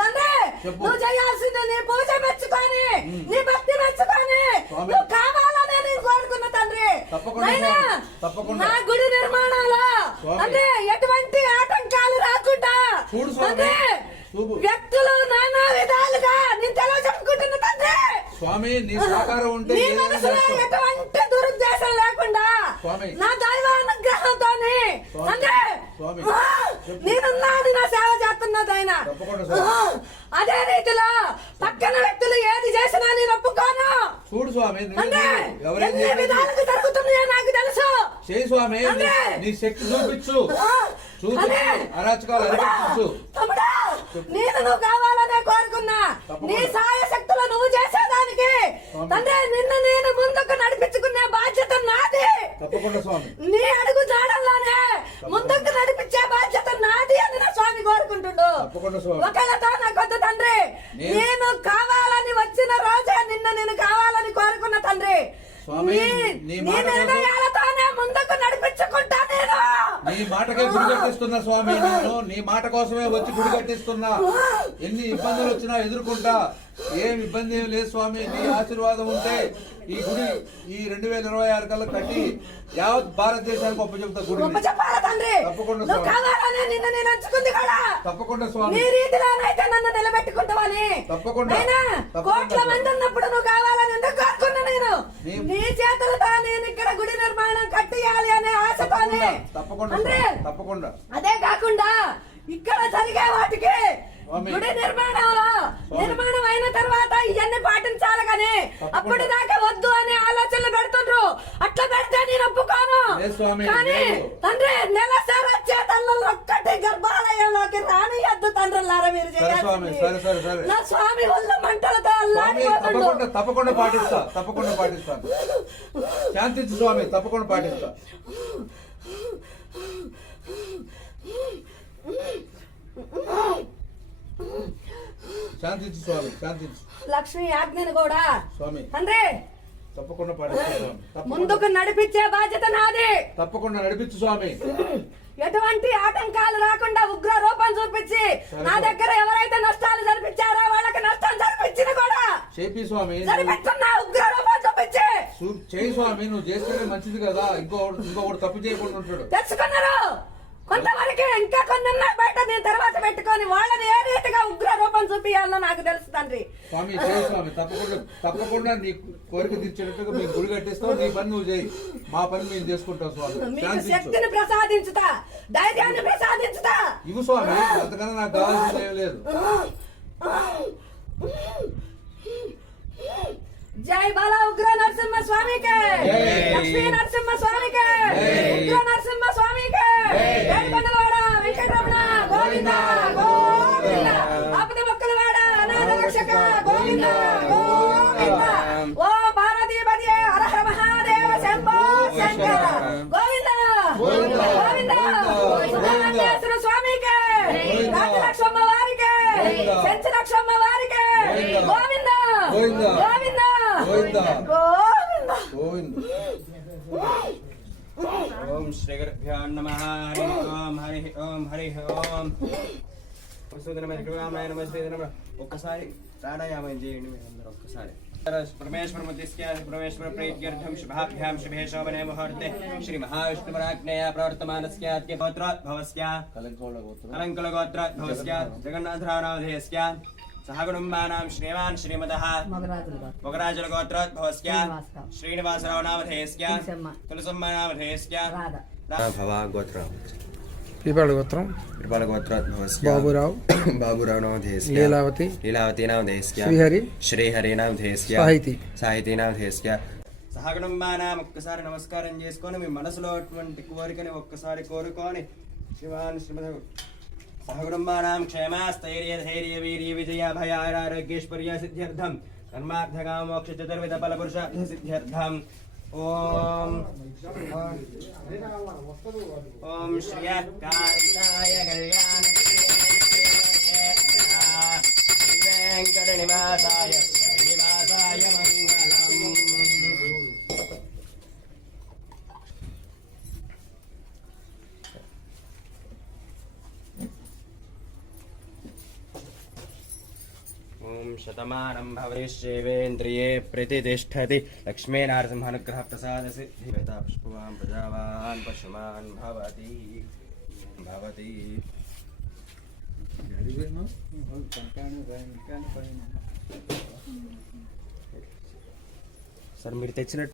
తండ్రి. నువ్వు చేయాల్సింది నీ పూజ మెచ్చుకొని నీ భక్తి మెచ్చుకొని. నువ్వు కావాలని నేను కోరుకున్న తండ్రి. నా గుడి నిర్మాణంలో. తండ్రి ఎటువంటి ఆటంకాలు రాకుండా. వ్యక్తులు నానా విధాలుగా నేను తెలవ చెప్పుకుంటున్న తండ్రి స్వామి నీ సహకారం ఉంటే నీ ఏదైనా మనసులో చేస్తాం. ఎటువంటి దురుద్దేశం లేకుండా. నా దైవ అనుగ్రహంతోని. తండ్రి. నేనున్నాను నా సేవ చేస్తున్నది ఆయన. అదే రీతిలో పక్కన వ్యక్తులు ఏది చేసినా నేను ఒప్పుకోను. చూడు స్వామి ఎన్ని జరుగుతున్నాయో నాకు తెలుసు. చేయి స్వామి నీ- శక్తి చూపించు. అరాచకాలు నేను నువ్వు కావాలనే కోరుకున్నా. నీ సాయ శక్తులు నువ్వు చేసేదానికి. తండ్రి నిన్ను నేను ముందుకు నడిపించుకునే బాధ్యత నాది. తప్పకుండా స్వామి. నీ అడుగు జాడల్లోనే ముందుకు నడిపించే బాధ్యత నాది అని నా స్వామి కోరుకుంటుండు తప్పకుండా స్వామి ఒకళ్ళతో నాకొద్దు తండ్రి. నేను- నేను కావాలని వచ్చిన రోజే నిన్ను నేను కావాలని కోరుకున్న తండ్రి. స్వామి, నీ మాటకే గుడి కట్టిస్తున్నా స్వామి. నేను నీ మాట కోసమే వచ్చి గుడి కట్టిస్తున్నా. ఎన్ని ఇబ్బందులు వచ్చినా ఎదుర్కొంటా. ఏం ఇబ్బంది ఏం లేదు స్వామి. నీ ఆశీర్వాదం ఉంటే ఈ గుడి ఈ రెండు వేల ఇరవై ఆరు కల్లా కట్టి యావత్ భారతదేశానికి గొప్ప చెబుతా గొప్ప గుడి తప్పకుండా స్వామి. తప్పకుండా స్వామి. నిలబెట్టుకుంటావని. తప్పకుండా. అయినా తప్పకుండా. కోట్ల మంది ఉన్నప్పుడు నువ్వు కావాలని ఎందుకు కోరుకున్నా నేను? నీ- నీ చేతులతో నేను ఇక్కడ గుడి కట్టియాలి అనే ఆశతోనే తప్పకుండా తప్పకుండా అదే కాకుండా ఇక్కడ జరిగే వాటికి. గుడి నిర్మాణంలో. నిర్మాణం అయిన తర్వాత ఇవన్నీ పాటించాలి కానీ. అప్పుడు దాకా వద్దు అనే ఆలోచనలు పెడుతుండ్రు అట్లా పెడితే నేను ఒప్పుకోను కానీ. తండ్రి నెలసరి వచ్చే తల్లులు ఒక్కటి గర్భాలయంలోకి రానియద్దు తండ్రులారా మీరు. నా స్వామి వల్ల మంటలతో. తప్పకుండా తప్పకుండా పాటిస్తా తప్పకుండా పాటిస్తాను శాంతించు స్వామి తప్పకుండా పాటిస్తా. శాంతించు స్వామి శాంతించు. లక్ష్మి ఆజ్ఞను కూడా. స్వామి తండ్రి! తప్పకుండా పాటిస్తా ముందుకు నడిపించే బాధ్యత నాది. తప్పకుండా నడిపించు స్వామి. ఎటువంటి ఆటంకాలు రాకుండా ఉగ్ర రూపం చూపించి. నా దగ్గర ఎవరైతే నష్టాలు జరిపించారో వాళ్ళకి నష్టం జరిపించిన కూడా. చేపి స్వామి. చేయి స్వామి నువ్వు చేస్తేనే మంచిది కదా. ఇంకో ఇంకొకటి తప్పు చేయకుండా ఉంటాడు. తెచ్చుకున్నారు కొంతవరకు ఇంకా ఉన్నాయి బయట. నేను తర్వాత పెట్టుకొని వాళ్ళని ఏ రీతిగా ఉగ్ర రూపం చూపించాలో నాకు తెలుసు తండ్రి. స్వామి చేయి స్వామి తప్పకుండా తప్పకుండా నీ కోరిక తీర్చేటట్టుగా మేము గుడి కట్టిస్తావు నీ పని నువ్వు చేయి. మా పని మేము చేసుకుంటాం స్వామి. మీకు శక్తిని ప్రసాదించుతా. ధైర్యాన్ని ప్రసాదించుతా. ఇవ్వు స్వామి. అంతకన్నా నాకు కావాల్సింది ఏం లేదు. జై బాల ఉగ్ర నరసింహ స్వామికే. లక్ష్మీ నరసింహ స్వామికే. ఉగ్ర నరసింహ స్వామికే. ఏడుకొండలవాడ వెంకటరమణ గోవింద గోవింద! ఆపద మొక్కలవాడ అనాథ రక్షక గోవింద గోవింద! ఓ పార్వతీపతి హర హర మహాదేవ శంభో శంకర! గోవింద! గోవింద. సుబ్రహ్మణ్యేశ్వర స్వామికే. రాజలక్ష్మమ్మ వారికే. చెంచలక్ష్మమ్మ వారికే! గోవింద. గోవింద! గోవింద. గోవింద గోవింద. గోవింద గోవింద్ ఓం శ్రీ గురుభ్యో నమ హరి ఓం హరి ఓం హరి ఓం ఒక్కసారి ప్రాణాయామం చేయండి మీరందరూ ఒక్కసారి పరమేశ్వర ముద్దిస్య పరమేశ్వర ప్రీత్యర్థం శుభాభ్యాం శుభే శోభనే ముహూర్తే శ్రీ మహావిష్ణుమరాజ్ఞయ ప్రవర్తమానస్య అద్య గోత్రోద్భవస్య అలంకుల సహకుటుంబానాం శ్రీమాన్ శ్రీమదః మొగరాజుల గోత్రోద్భవస్య శ్రీనివాసరావు. నామధేయస్య తులసమ్మ నామధేయస్య భవ గోత్ర పీపాళ గోత్రం. కృపాల గోత్రోద్భవస్య బాబురావు బాబురావు. నామధేయస్య లీలావతి. లీలావతి నామధేయస్య శ్రీహరి. శ్రీహరి నామధేయస్య సాహితి. సాహితీ నామధేయస్య సహకుటుంబానాం ఒక్కసారి నమస్కారం చేసుకొని మీ మనసులో అటువంటి కోరికని ఒక్కసారి కోరుకొని శివాన్ శ్రీమద సహకుటుంబానాం క్షేమాస్థైర్య ధైర్య వీర్య విజయ భయ ఆరోగ్యేశ్వర్య సిద్ధ్యర్థం కర్మార్థగా మోక్ష చతుర్విధ ఫల పురుషార్థ సిద్ధ్యర్థం ఓం ఓం శ్రియకాంతాయ కళ్యాణ ఓం శతమానం భవరిష్యేవేంద్రియే ప్రతిష్టతి లక్ష్మీనారసింహానుగ్రహ ప్రసాద సిద్ధి పుష్పవాన్ ప్రజావాన్ పశుమాన్ భవతి భవతి సార్ మీరు తెచ్చినట్టు